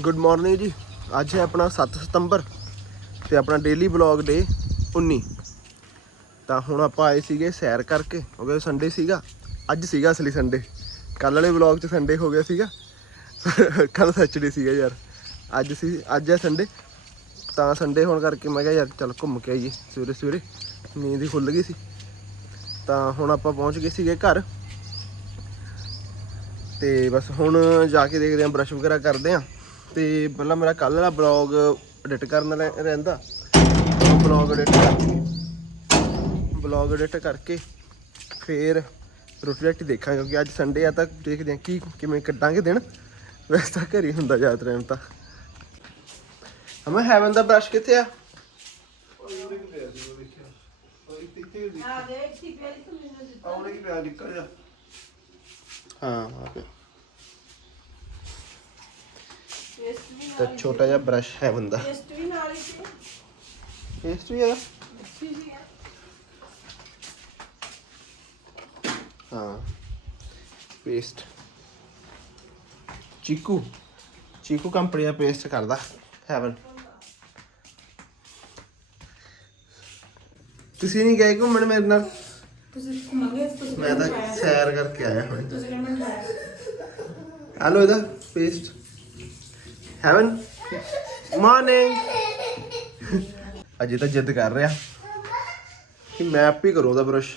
Good morning ਜੀ। ਅੱਜ ਹੈ ਆਪਣਾ 7 ਸਤੰਬਰ ਤੇ ਆਪਣਾ ਡੇਲੀ ਵਲੌਗ ਡੇ 19 ਤਾਂ ਹੁਣ ਆਪਾਂ ਆਏ ਸੀਗੇ ਸੈਰ ਕਰਕੇ ਕਿਉਂਕਿ ਸੰਡੇ ਸੀਗਾ। ਅੱਜ ਸੀਗਾ ਅਸਲੀ ਸੰਡੇ। ਕੱਲ ਵਾਲੇ ਵਲੌਗ 'ਚ ਸੰਡੇ ਹੋ ਗਿਆ ਸੀਗਾ। ਕੱਲ ਸੈਚਰਡੇ ਸੀਗਾ ਯਾਰ। ਅੱਜ ਸੀ, ਅੱਜ ਹੈ ਸੰਡੇ। ਤਾਂ ਸੰਡੇ ਹੋਣ ਕਰਕੇ ਮੈਂ ਕਿਹਾ ਯਾਰ ਚੱਲ ਘੁੰਮ ਕੇ ਆਈਏ ਸਵੇਰੇ ਸਵੇਰੇ। ਨੀਂਦ ਹੀ ਖੁੱਲ ਗਈ ਸੀ। ਤਾਂ ਹੁਣ ਆਪਾਂ ਪਹੁੰਚ ਗਏ ਸੀਗੇ ਘਰ। ਤੇ ਬਸ ਹੁਣ ਜਾ ਕੇ ਦੇਖਦੇ ਆਂ ਬਰਸ਼ ਵਗੈਰਾ ਕਰਦੇ ਆਂ ਤੇ ਪਹਿਲਾਂ ਮੇਰਾ ਕੱਲ ਵਾਲਾ ਬਲੌਗ ਐਡਿਟ ਕਰਨ ਰਹਿ- ਰਹਿੰਦਾ। ਬਲੌਗ ਐਡਿਟ ਕਰਕੇ ਬਲੌਗ ਐਡਿਟ ਕਰਕੇ ਫੇਰ ਰੋਟੀ ਰਾਟੀ ਦੇਖਾਂਗੇ ਕਿਉਂਕਿ ਅੱਜ ਸੰਡੇ ਆ ਤਾਂ ਦੇਖਦੇ ਆਂ ਕੀ ਕਿਵੇਂ ਕੱਢਾਂਗੇ ਦਿਨ। ਵੈਸੇ ਤਾਂ ਘਰ ਹੀ ਹੁੰਦਾ ਜ਼ਿਆਦਾ ਟਾਈਮ ਤਾਂ। ਹਮੇ ਹੈਵਨ ਦਾ ਬ੍ਰਸ਼ ਕਿੱਥੇ ਆ? ਹਾਂ ਆ ਤਾਂ ਛੋਟਾ ਜਿਹਾ ਬ੍ਰਸ਼ ਹੈ ਬੰਦਾ। ਟੇਸਟ ਵੀ ਨਾਲ ਹੀ ਸੀ। ਪੇਸਟ ਵੀ ਅੱਛੀ ਸੀ ਹਾਂ। ਪੇਸਟ ਚੀਕੂ। ਚੀਕੂ ਕੰਪਨੀ ਦਾ ਪੇਸਟ ਕਰਦਾ। ਹੈਵਨ ਤੁਸੀਂ ਨਹੀਂ ਗਏ ਘੁੰਮਣ ਮੇਰੇ ਨਾਲ? ਤੁਸੀਂ ਮੰਗੇ ਤੁਸੀਂ ਮੈਂ ਤਾਂ ਸੈਰ ਕਰਕੇ ਆਇਆ ਹੁਣ ਤੁਸੀਂ ਲਾਇਆ ਹਲੋ ਇਹਦਾ ਪੇਸਟ ਹੈਵਨ ਮਾਰਨਿੰਗ ਅਜੇ ਤਾਂ ਜਿੱਦ ਕਰ ਰਿਹਾ ਕਿ ਮੈਂ ਆਪ ਹੀ ਕਰੂੰ ਉਹਦਾ ਬਰਸ਼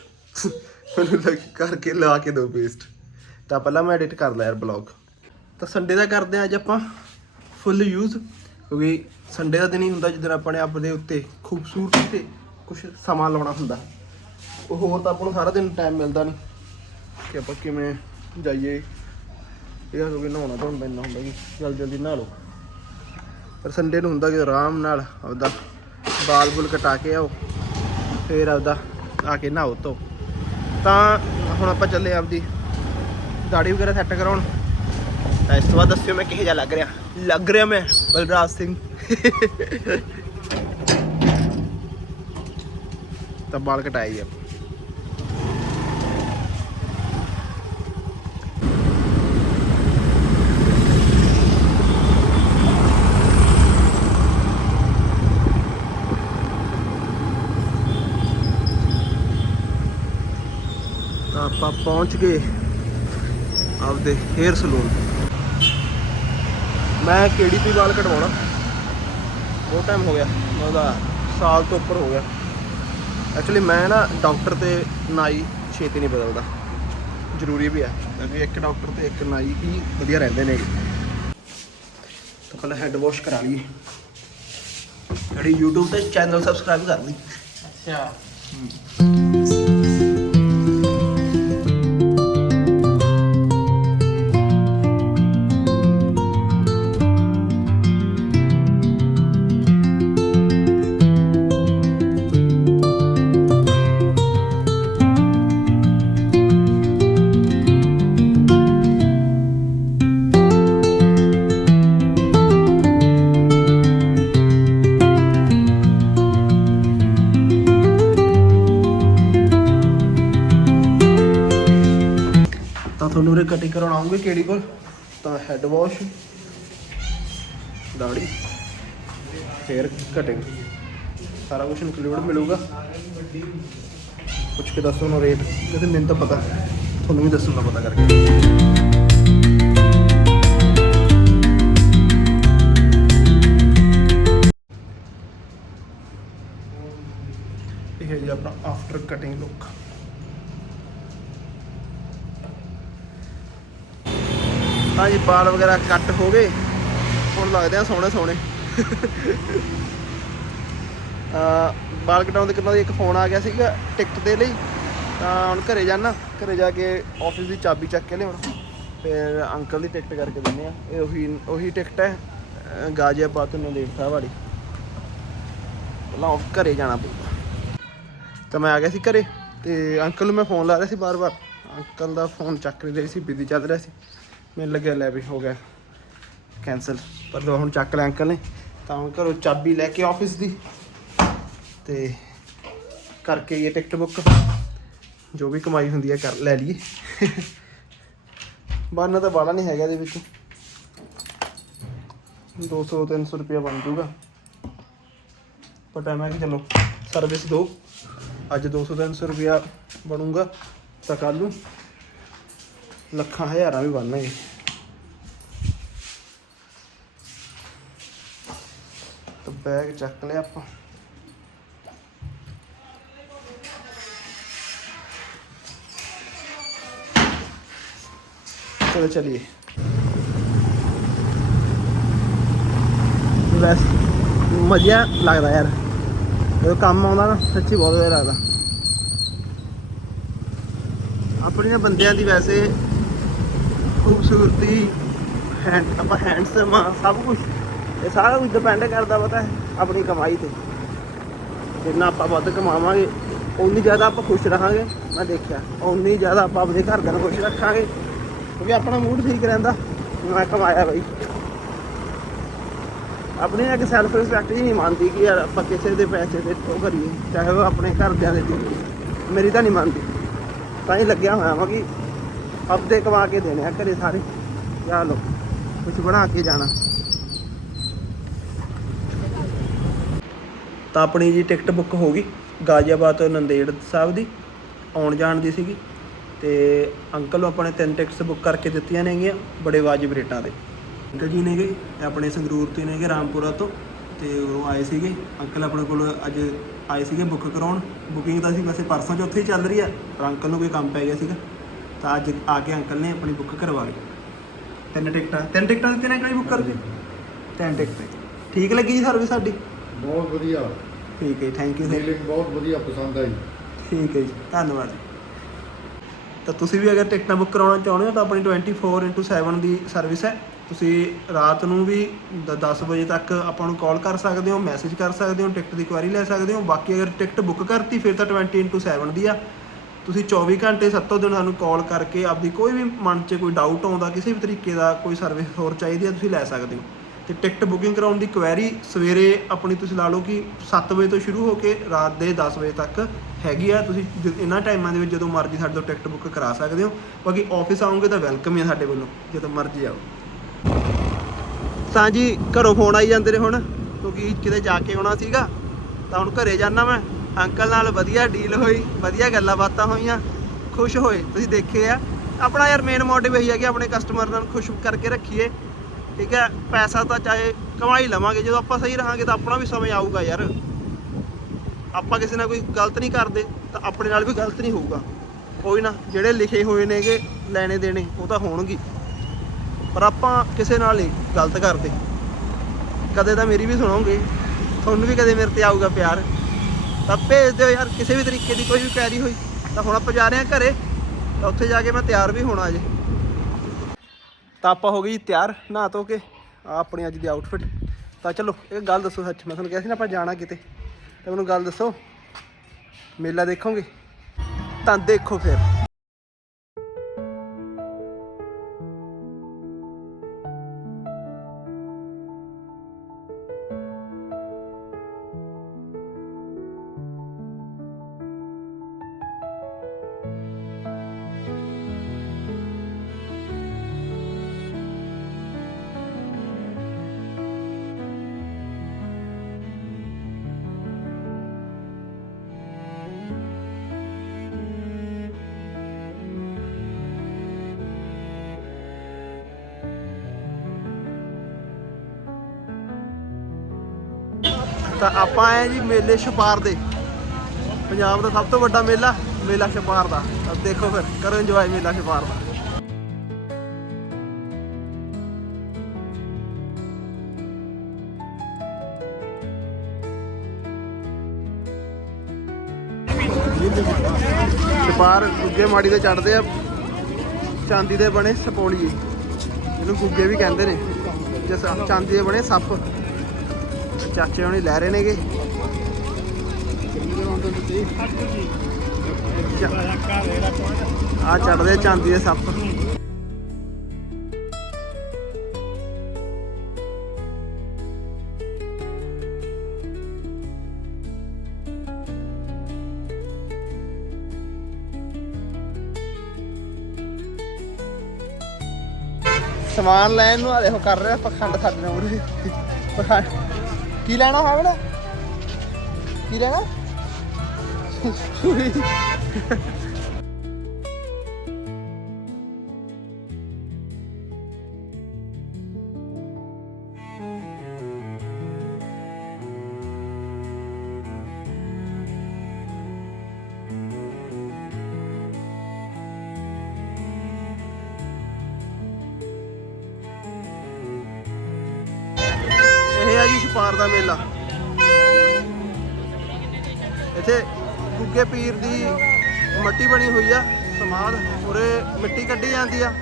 ਮੈਨੂੰ ਲੱਗ ਕਰਕੇ ਲਾ ਕੇ ਦੋ ਪੇਸਟ ਤਾਂ ਪਹਿਲਾਂ ਮੈਂ ਐਡਿਟ ਕਰ ਲਿਆ ਯਾਰ ਬਲੌਗ ਤਾਂ ਸੰਡੇ ਦਾ ਕਰਦੇ ਹਾਂ ਅੱਜ ਆਪਾਂ ਫੁੱਲ ਯੂਜ਼ ਕਿਉਂਕਿ ਸੰਡੇ ਦਾ ਦਿਨ ਹੀ ਹੁੰਦਾ ਜਿੱਦਣ ਆਪਣੇ ਆਪ ਦੇ ਉੱਤੇ ਖੂਬਸੂਰਤੀ ਤੇ ਕੁਝ ਸਮਾਂ ਲਾਉਣਾ ਹੁੰਦਾ। ਉਹ ਹੋਰ ਤਾਂ ਆਪਾਂ ਨੂੰ ਸਾਰਾ ਦਿਨ ਟਾਈਮ ਮਿਲਦਾ ਨਹੀਂ। ਕਿ ਆਪਾਂ ਕਿਵੇਂ ਜਾਈਏ। ਇਹਦਾ ਕਿਉਂਕਿ ਨਹਾਉਣਾ ਧੋਣਾ ਪੈਂਦਾ ਹੁੰਦਾ ਕਿ ਜਲਦੀ ਜਲਦੀ ਨਹਾ ਲਓ। ਪਰ ਸੰਡੇ ਨੂੰ ਹੁੰਦਾ ਕਿ ਆਰਾਮ ਨਾਲ ਆਪਦਾ ਬਾਲ ਬੁਲ ਕਟਾ ਕੇ ਆਓ, ਫਿਰ ਆਪਦਾ ਆ ਕੇ ਨਹਾਓ ਧੋ। ਤਾਂ ਹੁਣ ਆਪਾਂ ਚੱਲੇ ਆਪਦੀ ਦਾੜੀ ਵਗੈਰਾ ਸੈੱਟ ਕਰਾਉਣ। ਤਾਂ ਇਸ ਤੋਂ ਬਾਅਦ ਦੱਸਿਓ ਮੈਂ ਕਿਹੋ ਜਿਹਾ ਲੱਗ ਰਿਹਾ। ਲੱਗ ਰਿਹਾ ਮੈਂ ਬਲਰਾਜ ਸਿੰਘ। ਤਾਂ ਬਾਲ ਕਟਾਏ ਜੀ ਆਪਾਂ। ਆਪਾਂ ਪਹੁੰਚ ਗਏ ਆਪਦੇ ਹੇਅਰ ਸਲੂਨ ਮੈਂ ਕਿਹੜੀ ਤੋਂ ਵਾਲ ਕਟਵਾਉਣਾ? ਬਹੁਤ ਟਾਈਮ ਹੋ ਗਿਆ। ਉਹਦਾ ਸਾਲ ਤੋਂ ਉੱਪਰ ਹੋ ਗਿਆ। ਐਕਚੁਅਲੀ ਮੈਂ ਨਾ ਡਾਕਟਰ ਤੇ ਨਾਈ ਛੇਤੀ ਨਹੀਂ ਬਦਲਦਾ। ਜ਼ਰੂਰੀ ਵੀ ਹੈ। ਕਿਉਂਕਿ ਇੱਕ ਡਾਕਟਰ ਤੇ ਇੱਕ ਨਾਈ ਹੀ ਵਧੀਆ ਰਹਿੰਦੇ ਨੇ। ਤਾਂ ਪਹਿਲਾਂ ਹੈਡ ਵਾਸ਼ ਕਰਾ ਲਈਏ। ਜਿਹੜੀ YouTube ਤੇ ਚੈਨਲ ਸਬਸਕ੍ਰਾਈਬ ਕਰ ਲਈ ਅੱਛਾ ਹੈਡ ਵਾਸ਼ ਦਾੜੀ ਫੇਰ ਕਟਿੰਗ ਸਾਰਾ ਕੁਝ ਇਨਕਲੂਡ ਮਿਲੂਗਾ। ਪੁੱਛ ਕੇ ਦੱਸੋ ਨਾ ਰੇਟ ਕਿਉਂਕਿ ਮੈਨੂੰ ਤਾਂ ਪਤਾ। ਤੁਹਾਨੂੰ ਵੀ ਦੱਸੂਗਾ ਪਤਾ ਕਰਕੇ। ਇਹ ਜੀ ਆਪਣਾ ਆਫਟਰ ਕਟਿੰਗ ਲੁੱਕ ਹਾਂਜੀ ਬਾਲ ਵਗੈਰਾ ਕੱਟ ਹੋ ਗਏ। ਹੁਣ ਲੱਗਦੇ ਆ ਸੋਹਣੇ ਸੋਹਣੇ। ਆ ਬਾਲ ਕਟਾਉਣ ਦੇ ਕਿੰਨਾ ਇੱਕ ਫੋਨ ਆ ਗਿਆ ਸੀਗਾ ਟਿਕਟ ਦੇ ਲਈ। ਤਾਂ ਹੁਣ ਘਰੇ ਜਾਣਾ ਘਰੇ ਜਾ ਕੇ ਆਫਿਸ ਦੀ ਚਾਬੀ ਚੱਕ ਕੇ ਲਿਆਉਣਾ। ਫਿਰ ਅੰਕਲ ਦੀ ਟਿਕਟ ਕਰਕੇ ਦਿੰਦੇ ਆ। ਇਹ ਉਹੀ ਉਹੀ ਟਿਕਟ ਹੈ। ਗਾਜ਼ੀਆਬਾਦ ਤੋਂ ਨੰਦੇੜ ਸਾਹਿਬ ਵਾਲੀ। ਪਹਿਲਾਂ ਉਹ ਘਰੇ ਜਾਣਾ ਪਊਗਾ। ਤਾਂ ਮੈਂ ਆ ਗਿਆ ਸੀ ਘਰੇ ਤੇ ਅੰਕਲ ਨੂੰ ਮੈਂ ਫੋਨ ਲਾ ਰਿਹਾ ਸੀ ਬਾਰ-ਬਾਰ ਅੰਕਲ ਦਾ ਫੋਨ ਚੱਕ ਨਹੀਂ ਰਹੀ ਸੀ ਬਿਜ਼ੀ ਚੱਲ ਰਿਹਾ ਸੀ। ਮੈਨੂੰ ਲੱਗਿਆ ਲੈ ਵੀ ਹੋ ਗਿਆ ਕੈਨਸਲ ਪਰ ਜਦੋਂ ਹੁਣ ਚੱਕ ਲਿਆ ਅੰਕਲ ਨੇ, ਤਾਂ ਹੁਣ ਘਰੋਂ ਚਾਬੀ ਲੈ ਕੇ ਆਫਿਸ ਦੀ। ਤੇ ਕਰਕੇ ਇਹ ਟਿਕਟ ਬੁੱਕ ਜੋ ਵੀ ਕਮਾਈ ਹੁੰਦੀ ਹੈ ਕਰ, ਲੈ ਲਈਏ। ਬਾਨਾ ਤਾਂ ਬਾਲਾ ਨਹੀਂ ਹੈਗਾ ਇਹਦੇ ਵਿੱਚ। 200 300 ਰੁਪਇਆ ਬਣ ਜੂਗਾ ਪਰ ਟਾਈਮ ਹੈ ਕਿ ਚਲੋ ਸਰਵਿਸ ਦੋ। ਅੱਜ 200 300 ਰੁਪਇਆ ਬਣੂਗਾ ਤਾਂ ਕੱਲ ਨੂੰ। ਲੱਖਾਂ ਹਜ਼ਾਰਾਂ ਵੀ ਬਣਨਗੇ ਤਾਂ ਬੈਗ ਚੱਕ ਲਿਆ ਆਪਾਂ। ਚਲੋ ਚਲਿਏ। ਬਸ ਮਜ਼ਾ ਲੱਗਦਾ ਯਾਰ। ਜਦੋਂ ਕੰਮ ਆਉਂਦਾ ਨਾ, ਸੱਚੀ ਬਹੁਤ ਵਧੀਆ ਲੱਗਦਾ। ਆਪਣੇ ਬੰਦਿਆਂ ਦੀ ਵੈਸੇ ਖੂਬਸੂਰਤੀ ਹੈਂਡ ਆਪਾਂ ਹੈਂਡਸਮ ਆ, ਸਭ ਕੁਝ ਇਹ ਸਾਰਾ ਕੁਝ ਡਿਪੈਂਡ ਕਰਦਾ ਪਤਾ ਹੈ ਆਪਣੀ ਕਮਾਈ ਤੇ। ਜਿੰਨਾ ਆਪਾਂ ਵੱਧ ਕਮਾਵਾਂਗੇ ਉਨੀ ਜ਼ਿਆਦਾ ਆਪਾਂ ਖੁਸ਼ ਰਹਾਂਗੇ। ਮੈਂ ਦੇਖਿਆ ਉਨੀ ਜ਼ਿਆਦਾ ਆਪਾਂ ਆਪਣੇ ਘਰਦਿਆਂ ਨੂੰ ਖੁਸ਼ ਰੱਖਾਂਗੇ। ਕਿਉਂਕਿ ਆਪਣਾ ਮੂਡ ਠੀਕ ਰਹਿੰਦਾ, ਮੈਂ ਕਮਾਇਆ ਬਈ। ਆਪਣੀ ਇੱਕ ਸੈਲਫ ਰਿਸਪੈਕਟ ਹੀ ਨਹੀਂ ਮੰਨਦੀ ਕਿ ਯਾਰ ਆਪਾਂ ਕਿਸੇ ਦੇ ਪੈਸੇ ਤੇ ਉਹ ਕਰੀਏ, ਚਾਹੇ ਉਹ ਆਪਣੇ ਘਰਦਿਆਂ ਦੇ ਦੇ ਮੇਰੀ ਤਾਂ ਨਹੀਂ ਮੰਨਦੀ। ਤਾਂ ਹੀ ਲੱਗਿਆ ਹੋਇਆ ਵਾ ਕਿ ਆਪਦੇ ਕਮਾ ਕੇ ਦੇਣੇ ਆ ਘਰੇ ਸਾਰੇ। ਯਾ ਲੋ ਕੁਝ ਬਣਾ ਕੇ ਜਾਣਾ। ਤਾਂ ਆਪਣੀ ਜੀ ਟਿਕਟ ਬੁੱਕ ਹੋ ਗਈ ਗਾਜ਼ੀਆਬਾਦ ਤੋਂ ਨੰਦੇੜ ਸਾਹਿਬ ਦੀ, ਆਉਣ ਜਾਣ ਦੀ ਸੀਗੀ। ਤੇ ਅੰਕਲ ਨੂੰ ਆਪਾਂ ਤਿੰਨ ਟਿਕਟਸ ਬੁੱਕ ਕਰਕੇ ਦਿੱਤੀਆਂ ਨੇਗੀਆਂ ਬੜੇ ਵਾਜਿਬ ਰੇਟਾਂ ਦੇ। ਅੰਕਲ ਜੀ ਨੇਗੇ, ਆਪਣੇ ਸੰਗਰੂਰ ਤੋਂ ਹੀ ਨੇਗੇ, ਰਾਮਪੁਰਾ ਤੋਂ। ਤੇ ਉਹ ਆਏ ਸੀਗੇ। ਅੰਕਲ ਆਪਣੇ ਕੋਲ ਅੱਜ ਆਏ ਸੀਗੇ ਬੁੱਕ ਕਰਾਉਣ। ਬੁਕਿੰਗ ਤਾਂ ਸੀ ਵੈਸੇ ਪਰਸੋਂ ਚੌਥੇ ਹੀ ਚੱਲ ਰਹੀ ਆ, ਪਰ ਅੰਕਲ ਨੂੰ ਕੋਈ ਕੰਮ ਪੈ ਗਿਆ ਸੀਗਾ। ਤਾਂ ਅੱਜ ਆ ਕੇ ਅੰਕਲ ਨੇ ਆਪਣੀ ਬੁੱਕ ਕਰਵਾ ਲਈ। ਤਿੰਨ ਟਿਕਟਾਂ ਤਿੰਨ ਟਿਕਟਾਂ ਦਿੱਤੀਆਂ ਨੇ ਅੰਕਲ ਬੁੱਕ ਕਰਕੇ ਤਿੰਨ ਟਿਕਟਾਂ। ਠੀਕ ਲੱਗੀ ਜੀ ਸਰਵਿਸ ਸਾਡੀ? ਬਹੁਤ ਵਧੀਆ। ਠੀਕ ਹੈ ਥੈਂਕ ਯੂ ਫੀਲਿੰਗ ਬਹੁਤ ਵਧੀਆ ਪਸੰਦ ਆਈ। ਠੀਕ ਹੈ ਜੀ ਧੰਨਵਾਦ ਤਾਂ ਤੁਸੀਂ ਵੀ ਅਗਰ ਟਿਕਟਾਂ ਬੁੱਕ ਕਰਾਉਣਾ ਚਾਹੁੰਦੇ ਹੋ ਤਾਂ ਆਪਣੀ 24/7 ਦੀ ਸਰਵਿਸ ਹੈ। ਤੁਸੀਂ ਰਾਤ ਨੂੰ ਵੀ 10 ਵਜੇ ਤੱਕ ਆਪਾਂ ਨੂੰ ਕਾਲ ਕਰ ਸਕਦੇ ਹੋ ਮੈਸੇਜ ਕਰ ਸਕਦੇ ਹੋ ਟਿਕਟ ਦੀ ਕੁਆਰੀ ਲੈ ਸਕਦੇ ਹੋ। ਬਾਕੀ ਅਗਰ ਟਿਕਟ ਬੁੱਕ ਕਰਤੀ ਫਿਰ ਤਾਂ 20/7 ਦੀ ਆ। ਤੁਸੀਂ 24 ਘੰਟੇ ਸੱਤੋਂ ਦਿਨ ਸਾਨੂੰ ਕਾਲ ਕਰਕੇ ਆਪਦੀ ਕੋਈ ਵੀ ਮਨ 'ਚ ਕੋਈ ਡਾਊਟ ਆਉਂਦਾ, ਕਿਸੇ ਵੀ ਤਰੀਕੇ ਦਾ ਕੋਈ ਸਰਵਿਸ ਹੋਰ ਚਾਹੀਦੀ ਹੈ, ਤੁਸੀਂ ਲੈ ਸਕਦੇ ਹੋ। ਤੇ ਟਿਕਟ ਬੁਕਿੰਗ ਕਰਾਉਣ ਦੀ ਕੁਐਰੀ ਸਵੇਰੇ ਆਪਣੀ ਤੁਸੀਂ ਲਾ ਲਓ ਕਿ 7 ਵਜੇ ਤੋਂ ਸ਼ੁਰੂ ਹੋ ਕੇ ਰਾਤ ਦੇ 10 ਵਜੇ ਤੱਕ ਹੈਗੀ ਆ। ਤੁਸੀਂ ਜ- ਇਹਨਾਂ ਟਾਈਮਾਂ ਦੇ ਵਿੱਚ ਜਦੋਂ ਮਰਜ਼ੀ ਸਾਡੇ ਤੋਂ ਟਿਕਟ ਬੁੱਕ ਕਰਾ ਸਕਦੇ ਹੋ। ਬਾਕੀ ਆਫਿਸ ਆਉਂਗੇ ਤਾਂ ਵੈਲਕਮ ਹੀ ਆ ਸਾਡੇ ਵੱਲੋਂ, ਜਦੋਂ ਮਰਜ਼ੀ ਆਓ। ਤਾਂ ਜੀ ਘਰੋਂ ਫੋਨ ਆਈ ਜਾਂਦੇ ਨੇ ਹੁਣ, ਕਿਉਂਕਿ ਕਿਤੇ ਜਾ ਕੇ ਆਉਣਾ ਸੀਗਾ, ਤਾਂ ਹੁਣ ਘਰੇ ਜਾਣਾ ਮੈਂ। ਅੰਕਲ ਨਾਲ ਵਧੀਆ ਡੀਲ ਹੋਈ, ਵਧੀਆ ਗੱਲਾਂ ਬਾਤਾਂ ਹੋਈਆਂ, ਖੁਸ਼ ਹੋਏ, ਤੁਸੀਂ ਦੇਖੇ ਆ। ਆਪਣਾ ਯਾਰ ਮੇਨ ਮੋਟਿਵ ਇਹੀ ਹੈ ਕਿ ਆਪਣੇ ਕਸਟਮਰ ਨਾਲ ਖੁਸ਼ ਕਰਕੇ ਰੱਖੀਏ, ਠੀਕ ਹੈ ਪੈਸਾ ਤਾਂ ਚਾਹੇ ਕਮਾਈ ਲਵਾਂਗੇ, ਜਦੋਂ ਆਪਾਂ ਸਹੀ ਰਹਾਂਗੇ ਤਾਂ ਆਪਣਾ ਵੀ ਸਮਝ ਆਊਗਾ ਯਾਰ। ਆਪਾਂ ਕਿਸੇ ਨਾਲ ਕੋਈ ਗਲਤ ਨਹੀਂ ਕਰਦੇ, ਤਾਂ ਆਪਣੇ ਨਾਲ ਵੀ ਗਲਤ ਨਹੀਂ ਹੋਊਗਾ। ਕੋਈ ਨਾ, ਜਿਹੜੇ ਲਿਖੇ ਹੋਏ ਨੇਗੇ, ਲੈਣੇ ਦੇਣੇ, ਉਹ ਤਾਂ ਹੋਣਗੇ। ਪਰ ਆਪਾਂ ਕਿਸੇ ਨਾਲ ਨਹੀਂ ਗਲਤ ਕਰਦੇ। ਕਦੇ ਤਾਂ ਮੇਰੀ ਵੀ ਸੁਣੋਗੇ, ਤੁਹਾਨੂੰ ਵੀ ਕਦੇ ਮੇਰੇ ਤੇ ਆਊਗਾ ਪਿਆਰ। ਤਾਂ ਭੇਜ ਦਿਓ ਯਾਰ, ਕਿਸੇ ਵੀ ਤਰੀਕੇ ਦੀ ਕੋਈ ਵੀ ਪੈਰੀ ਹੋਈ। ਤਾਂ ਹੁਣ ਆਪਾਂ ਜਾ ਰਹੇ ਹਾਂ ਘਰੇ, ਤਾਂ ਉੱਥੇ ਜਾ ਕੇ ਮੈਂ ਤਿਆਰ ਵੀ ਹੋਣਾ ਅਜੇ। ਤਾਂ ਆਪਾਂ ਹੋ ਗਈ ਤਿਆਰ, ਨਹਾ ਧੋ ਕੇ ਆਪਣੀ ਅੱਜ ਦੀ ਆਊਟਫਿਟ ਤਾਂ ਚਲੋ ਇਹ ਗੱਲ ਦੱਸੋ ਸੱਚ, ਮੈਂ ਤੁਹਾਨੂੰ ਕਿਹਾ ਸੀ ਨਾ ਆਪਾਂ ਜਾਣਾ ਕਿਤੇ। ਤਾਂ ਮੈਨੂੰ ਗੱਲ ਦੱਸੋ, ਮੇਲਾ ਦੇਖੋਗੇ? ਤਾਂ ਦੇਖੋ ਫਿਰ। ਤਾਂ ਆਪਾਂ ਆਏ ਜੀ ਮੇਲੇ ਛਪਾਰ ਦੇ। ਪੰਜਾਬ ਦਾ ਸਭ ਤੋਂ ਵੱਡਾ ਮੇਲਾ ਮੇਲਾ ਛਪਾਰ ਦਾ। ਤਾਂ ਦੇਖੋ ਫਿਰ, ਕਰੋ ਇੰਜੋਏ ਮੇਲਾ ਛਪਾਰ ਦਾ। ਛਪਾਰ ਗੁੱਗੇ ਮਾੜੀ ਤੇ ਚੜਦੇ ਆ। ਚਾਂਦੀ ਦੇ ਬਣੇ ਸਪੋਲੀਏ। ਇਹਨੂੰ ਗੁੱਗੇ ਵੀ ਕਹਿੰਦੇ ਨੇ। ਜਿਸ ਚਾਂਦੀ ਦੇ ਬਣੇ ਸੱਪ। ਚਾਚੇ ਹੁਣੀ ਲੈ ਰਹੇ ਨੇਗੇ। ਆ ਚੜਦੇ ਚਾਂਦੀ ਦੇ ਸੱਪ। ਸਮਾਨ ਲੈਣ ਨੂੰ ਆ ਦੇਖੋ, ਕਰ ਰਿਹਾ ਪਖੰਡ ਸਾਡੇ ਨਾਲ ਉਰੇ। ਪਖੰਡ ਕੀ ਲੈਣਾ ਹਾਵਣ ਕੀ ਲੈਣਾ? ਛੁਰੀ ਇਹ ਦਾ ਮੇਲਾ। ਇੱਥੇ ਗੁੱਗੇ ਪੀਰ ਦੀ ਮੱਟੀ ਬਣੀ ਹੋਈ ਆ। ਸਮਾਧ ਉਰੇ ਮਿੱਟੀ ਕੱਢੀ ਜਾਂਦੀ ਆ।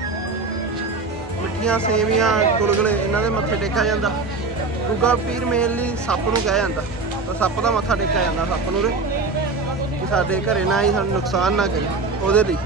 ਮਿੱਠੀਆਂ, ਸੇਵੀਆਂ, ਗੁਲਗੁਲੇ, ਇਹਨਾਂ ਦੇ ਮੱਥੇ ਟੇਕਿਆ ਜਾਂਦਾ। ਗੁੱਗਾ ਪੀਰ ਮੇਨਲੀ ਸੱਪ ਨੂੰ ਕਿਹਾ ਜਾਂਦਾ। ਤਾਂ ਸੱਪ ਦਾ ਮੱਥਾ ਟੇਕਿਆ ਜਾਂਦਾ ਸੱਪ ਨੂੰ ਉਰੇ। ਸਾਡੇ ਘਰੇ ਨਾ ਹੀ ਸਾਨੂੰ ਨੁਕਸਾਨ ਨਾ ਕਰੇ। ਉਹਦੇ ਲਈ।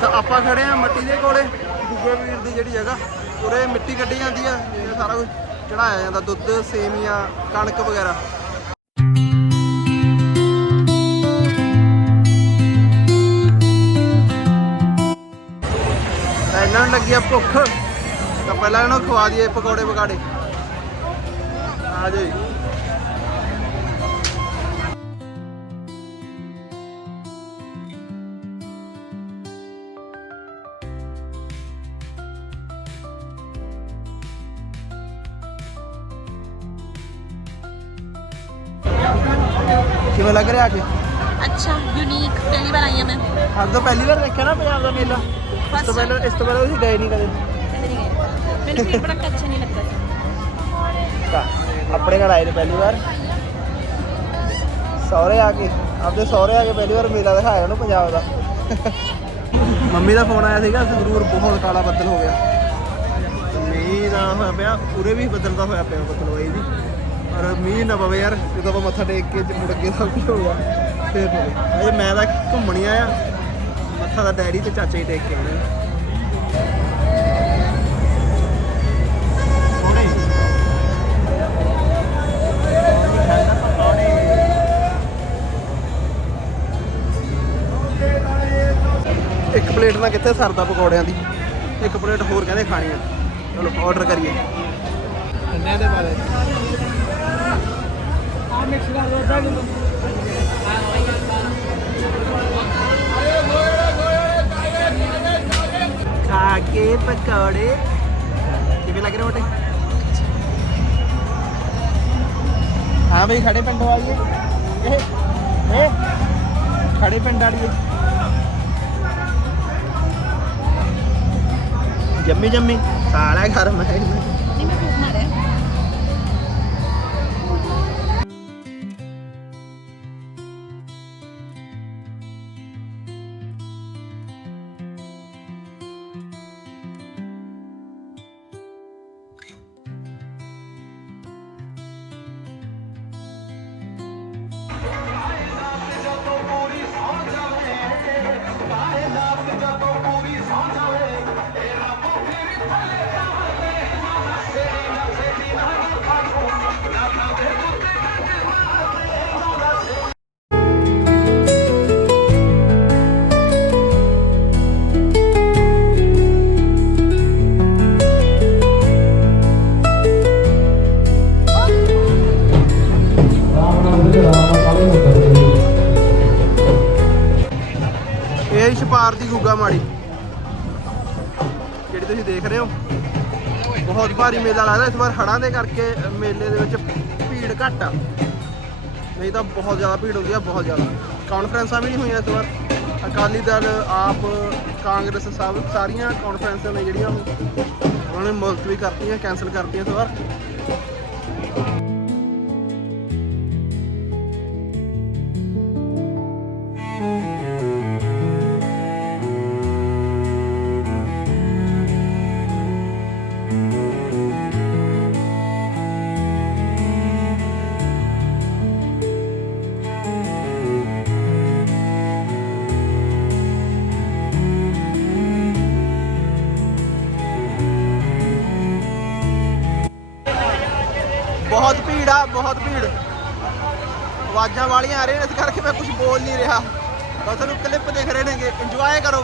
ਤਾਂ ਆਪਾਂ ਖੜੇ ਆ ਮੱਟੀ ਦੇ ਕੋਲੇ, ਗੁੱਗੇ ਵੀਰ ਦੀ ਜਿਹੜੀ ਜਗ੍ਹਾ, ਉਰੇ ਮਿੱਟੀ ਕੱਢੀ ਜਾਂਦੀ ਆ, ਇਹ ਸਾਰਾ ਕੁਝ ਚੜਾਇਆ ਜਾਂਦਾ, ਦੁੱਧ, ਸੇਮੀਆਂ, ਕਣਕ ਵਗੈਰਾ। ਤਾਂ ਇਹਨਾਂ ਨੂੰ ਲੱਗੀ ਆ ਭੁੱਖ, ਤਾਂ ਪਹਿਲਾਂ ਇਹਨਾਂ ਨੂੰ ਖਵਾ ਦਈਏ ਪਕੌੜੇ ਪਕਾੜੇ ਆ ਜਾਓ ਕਿਵੇਂ ਲੱਗ ਰਿਹਾ ਆ ਕੇ ਅੱਛਾ ਯੂਨੀਕ ਪਹਿਲੀ ਵਾਰ ਆਈ ਹਾਂ ਮੈਂ। ਅੱਜ ਤੋਂ ਪਹਿਲੀ ਵਾਰ ਦੇਖਿਆ ਨਾ ਪੰਜਾਬ ਦਾ ਮੇਲਾ। ਇਸ ਤੋਂ ਪਹਿਲਾਂ ਇਸ ਤੋਂ ਪਹਿਲਾਂ ਤੁਸੀਂ ਗਏ ਨਹੀਂ ਕਦੇ। ਕਦੇ ਨਹੀਂ ਗਏ। ਮੈਨੂੰ ਫਿਰ ਬੜਾ ਅੱਛਾ ਨਹੀਂ ਲੱਗਦਾ। ਸੀ ਤਾਂ ਆਪਣੇ ਘਰ ਆਏ ਨੇ ਪਹਿਲੀ ਵਾਰ। ਸਹੁਰੇ ਆ ਕੇ ਆਪਦੇ ਸਹੁਰੇ ਆ ਕੇ ਪਹਿਲੀ ਵਾਰ ਮੇਲਾ ਦਿਖਾਇਆ ਉਹਨੂੰ ਪੰਜਾਬ ਦਾ। ਮੰਮੀ ਦਾ ਫੋਨ ਆਇਆ ਸੀਗਾ ਸੰਗਰੂਰ ਬਹੁਤ ਕਾਲਾ ਬੱਦਲ ਹੋ ਗਿਆ। ਮੀਂਹ ਦਾ ਹੋਇਆ ਪਿਆ ਪੂਰੇ ਵੀ ਬੱਦਲ ਦਾ ਹੋਇਆ ਪਿਆ ਬੱਦਲ ਹੋਈ ਜੀ ਪਰ ਮੀਂਹ ਨਾ ਪਵੇ ਯਾਰ, ਜਦੋਂ ਆਪਾਂ ਮੱਥਾ ਟੇਕ ਕੇ ਮੁੜ ਕੇ ਸਭ ਕੁਝ ਹੋਊਗਾ ਫੇਰ ਪਵੇ। ਅਜੇ ਮੈਂ ਤਾਂ ਘੁੰਮਣੀ ਆਇਆ, ਮੱਥਾ ਦਾ ਡੈਡੀ ਤੇ ਚਾਚਾ ਹੀ ਟੇਕ ਕੇ ਆਉਣੇ। ਇੱਕ ਪਲੇਟ ਨਾਲ ਕਿੱਥੇ ਸਰਦਾ ਪਕੌੜਿਆਂ ਦੀ? ਇੱਕ ਪਲੇਟ ਹੋਰ ਕਹਿੰਦੇ ਖਾਣੀ ਆ ਚਲੋ ਆਰਡਰ ਕਰੀਏ। ਅੰਨਿਆਂ ਦੇ ਬਾਰੇ? ਆ ਮਿਕਸ ਕਰ ਦੋ ਤਾਂ ਖਾ ਕੇ ਪਕੌੜੇ ਕਿਵੇਂ ਲੱਗ ਰਹੇ ਮੋਟੇ ਹਾਂ ਬਈ ਖੜੇ ਪਿੰਡ ਵਾਲੀਏ ਇਹ ਇਹ ਖੜੇ ਬਹੁਤ ਭਾਰੀ ਮੇਲਾ ਲੱਗਦਾ, ਇਸ ਵਾਰ ਹੜਾਂ ਦੇ ਕਰਕੇ ਮੇਲੇ ਦੇ ਵਿੱਚ ਭੀੜ ਘੱਟ ਆ। ਨਹੀਂ ਤਾਂ ਬਹੁਤ ਜ਼ਿਆਦਾ ਭੀੜ ਹੁੰਦੀ ਆ, ਬਹੁਤ ਜ਼ਿਆਦਾ। ਕਾਨਫਰੰਸਾਂ ਵੀ ਨਹੀਂ ਹੋਈਆਂ ਇਸ ਵਾਰ। ਅਕਾਲੀ ਦਲ, ਆਪ, ਕਾਂਗਰਸ ਸਭ ਸਾਰੀਆਂ ਕਾਨਫਰੰਸਾਂ ਨੇ ਜਿਹੜੀਆਂ ਉਹਨਾਂ ਨੇ ਮੁਲਤਵੀ ਕਰਤੀਆਂ ਕੈਨਸਲ ਕਰਤੀਆਂ ਇਸ ਵਾਰ।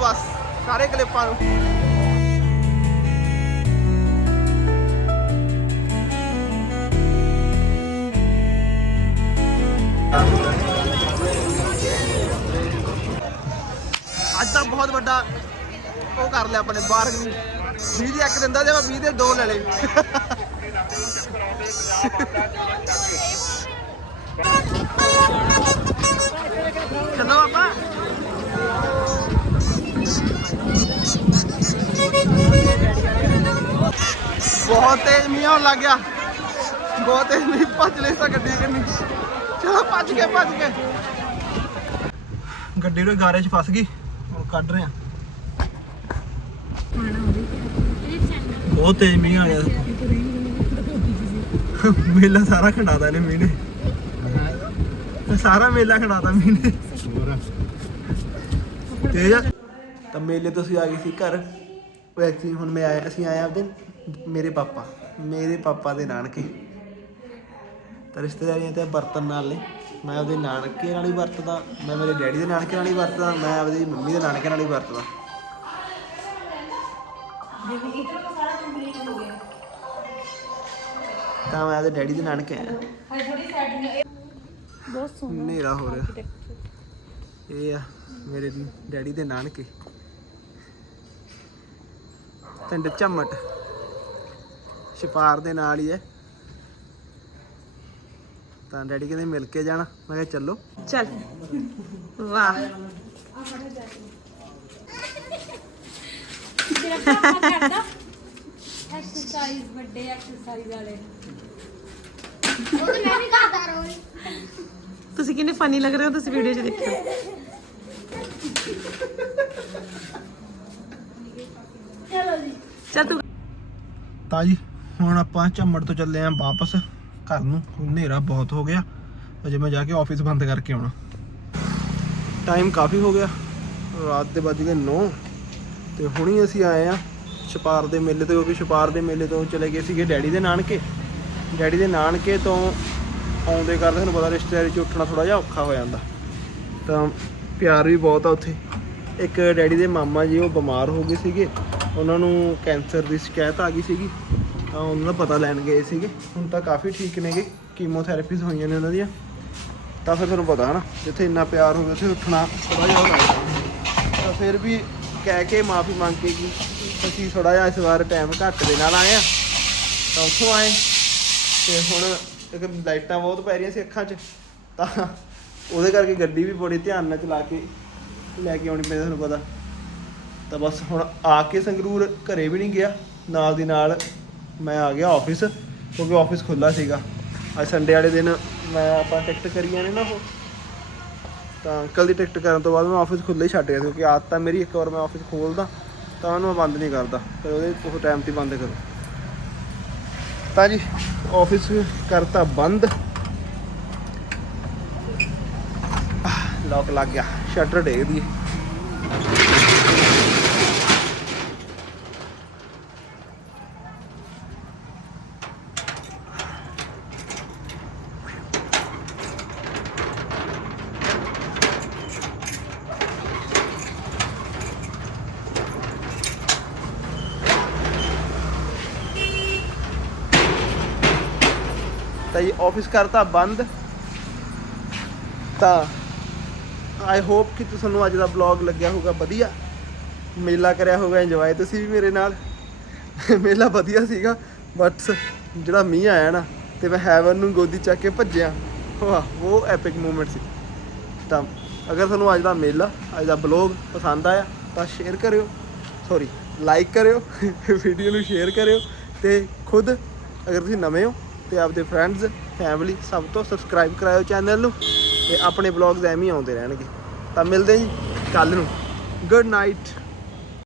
ਬਸ, ਸਾਰੇ ਕਲਿੱਪਾਂ ਨੂੰ। ਅੱਜ ਤਾਂ ਬਹੁਤ ਵੱਡਾ ਉਹ ਕਰ ਲਿਆ ਆਪਣੇ ਬਾਰਗਨਿੰਗ। 20 ਦੀ ਇੱਕ ਦਿੰਦਾ ਜੇ ਮੈਂ 20 ਦੇ ਦੋ ਲੈ ਲਏ। ਚਲੋ ਆਪਾਂ। ਬਹੁਤ ਤੇਜ਼ ਮੀਂਹ ਆਉਣ ਲੱਗ ਗਿਆ। ਬਹੁਤ ਤੇਜ਼ ਮੀਂਹ ਭੱਜ ਲੈ ਸਾ ਗੱਡੀ ਕੰਨੀ ਚਲੋ ਭੱਜ ਕੇ ਭੱਜ ਕੇ ਗੱਡੀ ਨੂੰ ਗਾਰੇ 'ਚ ਫਸ ਗਈ ਹੁਣ ਕੱਢ ਰਹੇ ਆ। ਬਹੁਤ ਤੇਜ਼ ਮੀਂਹ ਆ ਗਿਆ। ਮੇਲਾ ਸਾਰਾ ਖੰਡਾਦਾ ਨੇ ਮੀਂਹ ਨੇ। ਸਾਰਾ ਮੇਲਾ ਖੰਡਾਦਾ ਮੀਂਹ ਨੇ। ਤੇਜ ਮੇਲੇ ਤੋਂ ਅਸੀਂ ਆ ਗਏ ਸੀ ਘਰ। ਉਹ ਐਕਚੁਅਲੀ ਹੁਣ ਮੈਂ ਆਇਆ ਅਸੀਂ ਆਏ ਆਪਦੇ ਮੇਰੇ ਪਾਪਾ ਮੇਰੇ ਪਾਪਾ ਦੇ ਨਾਨਕੇ। ਤਾਂ ਰਿਸ਼ਤੇਦਾਰੀਆਂ ਤੇ ਬਰਤਨ ਨਾਲ ਨੇ। ਮੈਂ ਉਹਦੇ ਨਾਨਕੇ ਨਾਲ ਹੀ ਵਰਤਦਾ ਮੈਂ ਮੇਰੇ ਡੈਡੀ ਦੇ ਨਾਨਕੇ ਨਾਲ ਹੀ ਵਰਤਦਾ ਮੈਂ ਆਪਦੀ ਮੰਮੀ ਦੇ ਨਾਨਕੇ ਨਾਲ ਹੀ ਵਰਤਦਾ। ਤਾਂ ਮੈਂ ਆਪਦੇ ਡੈਡੀ ਦੇ ਨਾਨਕੇ ਆਇਆ। ਬਹੁਤ ਸੋਹਣਾ ਹਨੇਰਾ ਹੋ ਰਿਹਾ। ਇਹ ਆ ਮੇਰੇ ਡੈਡੀ ਦੇ ਨਾਨਕੇ। ਪਿੰਡ ਝਮਟ। ਛਪਾਰ ਦੇ ਨਾਲ ਹੀ ਹੈ ਤਾਂ ਡੈਡੀ ਕਹਿੰਦੇ ਮਿਲ ਕੇ ਜਾਣਾ। ਮੈਂ ਕਿਹਾ ਚੱਲੋ। ਚੱਲ। ਵਾਹ। ਤੇਰਾ ਪਾਪਾ ਕਰਦਾ ਐਕਸਰਸਾਈਜ਼ ਵੱਡੇ ਐਕਸਰਸਾਈਜ਼ ਵਾਲੇ। ਉਹ ਤਾਂ ਮੈਂ ਵੀ ਕਰਦਾ ਰੋਜ਼। ਤੁਸੀਂ ਕਿੰਨੇ ਫਨੀ ਲੱਗ ਰਹੇ ਹੋ ਤੁਸੀਂ ਵੀਡੀਓ 'ਚ ਦੇਖਿਓ। ਚਲੋ ਜੀ ਚੱਲ ਤੂੰ ਤਾਂ ਜੀ ਹੁਣ ਆਪਾਂ ਝਮੜ ਤੋਂ ਚੱਲੇ ਆਂ ਵਾਪਸ। ਘਰ ਨੂੰ ਹਨੇਰਾ ਬਹੁਤ ਹੋ ਗਿਆ। ਅਜੇ ਮੈਂ ਜਾ ਕੇ ਆਫਿਸ ਬੰਦ ਕਰਕੇ ਆਉਣਾ। ਟਾਈਮ ਕਾਫੀ ਹੋ ਗਿਆ। ਰਾਤ ਦੇ ਵੱਜ ਗਏ 9 ਤੇ ਹੁਣੀ ਅਸੀਂ ਆਏ ਆ ਛਪਾਰ ਦੇ ਮੇਲੇ ਤੋਂ। ਕਿਉਂਕਿ ਛਪਾਰ ਦੇ ਮੇਲੇ ਤੋਂ ਚਲੇ ਗਏ ਸੀਗੇ ਡੈਡੀ ਦੇ ਨਾਨਕੇ। ਡੈਡੀ ਦੇ ਨਾਨਕੇ ਤੋਂ ਆਉਂਦੇ ਕਰਦੇ ਤੁਹਾਨੂੰ ਪਤਾ ਰਿਸ਼ਤੇਦਾਰੀ 'ਚ ਉੱਠਣਾ ਥੋੜਾ ਜਿਹਾ ਔਖਾ ਹੋ ਜਾਂਦਾ। ਤਾਂ ਪਿਆਰ ਵੀ ਬਹੁਤ ਆ ਉੱਥੇ। ਇੱਕ ਡੈਡੀ ਦੇ ਮਾਮਾ ਜੀ, ਉਹ ਬਿਮਾਰ ਹੋ ਗਏ ਸੀਗੇ। ਉਹਨਾਂ ਨੂੰ ਕੈਂਸਰ ਦੀ ਸ਼ਿਕਾਇਤ ਆ ਗਈ ਸੀਗੀ। ਤਾਂ ਉਹਨਾਂ ਦਾ ਪਤਾ ਲੈਣ ਗਏ ਸੀਗੇ। ਹੁਣ ਤਾਂ ਕਾਫੀ ਠੀਕ ਨੇਗੇ। ਕੀਮੋਥੈਰੇਪੀਜ਼ ਹੋਈਆਂ ਨੇ ਉਹਨਾਂ ਦੀਆਂ। ਤਾਂ ਫਿਰ ਤੁਹਾਨੂੰ ਪਤਾ ਹਨਾ, ਜਿੱਥੇ ਇੰਨਾ ਪਿਆਰ ਹੋਵੇ ਉੱਥੇ ਉੱਠਣਾ ਥੋੜਾ ਜਿਹਾ ਹੋ। ਤਾਂ ਫਿਰ ਵੀ ਕਹਿ ਕੇ ਮਾਫੀ ਮੰਗ ਕੇ ਕਿ ਅਸੀਂ ਥੋੜਾ ਜਿਹਾ ਇਸ ਵਾਰ ਟਾਈਮ ਘੱਟ ਦੇ ਨਾਲ ਆਏ ਆ ਤਾਂ ਉੱਥੋਂ ਆਏ। ਤੇ ਹੁਣ ਇੱਕ ਲਾਈਟਾਂ ਬਹੁਤ ਪੈ ਰਹੀਆਂ ਸੀ ਅੱਖਾਂ 'ਚ। ਤਾਂ ਉਹਦੇ ਕਰਕੇ ਗੱਡੀ ਵੀ ਬੜੀ ਧਿਆਨ ਨਾਲ ਚਲਾ ਕੇ ਲੈ ਕੇ ਆਉਣੀ ਪੈਂਦੀ ਤੁਹਾਨੂੰ ਪਤਾ। ਤਾਂ ਬਸ ਹੁਣ ਆ ਕੇ ਸੰਗਰੂਰ ਘਰੇ ਵੀ ਨਹੀਂ ਗਿਆ। ਨਾਲ ਦੀ ਨਾਲ ਮੈਂ ਆ ਗਿਆ ਆਫਿਸ ਕਿਉਂਕਿ ਆਫਿਸ ਖੁੱਲਾ ਸੀਗਾ। ਅੱਜ ਸੰਡੇ ਵਾਲੇ ਦਿਨ ਮੈਂ ਆਪਾਂ ਟਿਕਟ ਕਰੀਆਂ ਨੇ ਨਾ ਉਹ। ਤਾਂ ਅੰਕਲ ਦੀ ਟਿਕਟ ਕਰਨ ਤੋਂ ਬਾਅਦ ਮੈਂ ਆਫਿਸ ਖੁੱਲ੍ਹਾ ਹੀ ਛੱਡ ਗਿਆ, ਕਿਉਂਕਿ ਆਦਤ ਤਾਂ ਮੇਰੀ ਇੱਕ ਵਾਰ ਮੈਂ ਆਫਿਸ ਖੋਲਦਾ ਤਾਂ ਉਹਨੂੰ ਮੈਂ ਬੰਦ ਨਹੀਂ ਕਰਦਾ। ਫਿਰ ਉਹਦੇ ਉਹ ਟਾਈਮ ਤੇ ਬੰਦ ਕਰੋ। ਤਾਂ ਜੀ ਆਫਿਸ ਕਰਤਾ ਬੰਦ। ਲੌਕ ਲੱਗ ਗਿਆ ਸ਼ਟਰ ਡੇ ਦੀ ਆਫਿਸ ਕਰਤਾ ਬੰਦ। ਤਾਂ ਆਈ ਹੋਪ ਕਿ ਤੁਹਾਨੂੰ ਅੱਜ ਦਾ ਵਲੌਗ ਲੱਗਿਆ ਹੋਊਗਾ ਵਧੀਆ। ਮੇਲਾ ਕਰਿਆ ਹੋਊਗਾ ਇੰਜੋਏ ਤੁਸੀਂ ਵੀ ਮੇਰੇ ਨਾਲ। ਮੇਲਾ ਵਧੀਆ ਸੀਗਾ ਬਟ ਜਿਹੜਾ ਮੀਂਹ ਆਇਆ ਨਾ, ਤੇ ਮੈਂ ਹੈਵਨ ਨੂੰ ਗੋਦੀ ਚੱਕ ਕੇ ਭੱਜਿਆ। ਵਾਹ ਉਹ ਐਪਿਕ ਮੂਮੈਂਟ ਸੀ। ਤਾਂ ਅਗਰ ਤੁਹਾਨੂੰ ਅੱਜ ਦਾ ਮੇਲਾ, ਅੱਜ ਦਾ ਬਲੌਗ ਪਸੰਦ ਆਇਆ, ਤਾਂ ਸ਼ੇਅਰ ਕਰਿਓ। ਸੌਰੀ ਲਾਈਕ ਕਰਿਓ ਵੀਡੀਓ ਨੂੰ ਸ਼ੇਅਰ ਕਰਿਓ, ਤੇ ਖੁਦ ਅਗਰ ਤੁਸੀਂ ਨਵੇਂ ਹੋ, ਤੇ ਆਪਦੇ ਫਰੈਂਡਸ ਫੈਮਿਲੀ ਸਭ ਤੋਂ ਸਬਸਕ੍ਰਾਈਬ ਕਰਾਇਓ ਚੈਨਲ ਨੂੰ ਤੇ ਆਪਣੇ ਬਲੌਗਸ ਐਵੇਂ ਹੀ ਆਉਂਦੇ ਰਹਿਣਗੇ। ਤਾਂ ਮਿਲਦੇ ਜੀ ਕੱਲ ਨੂੰ। Good night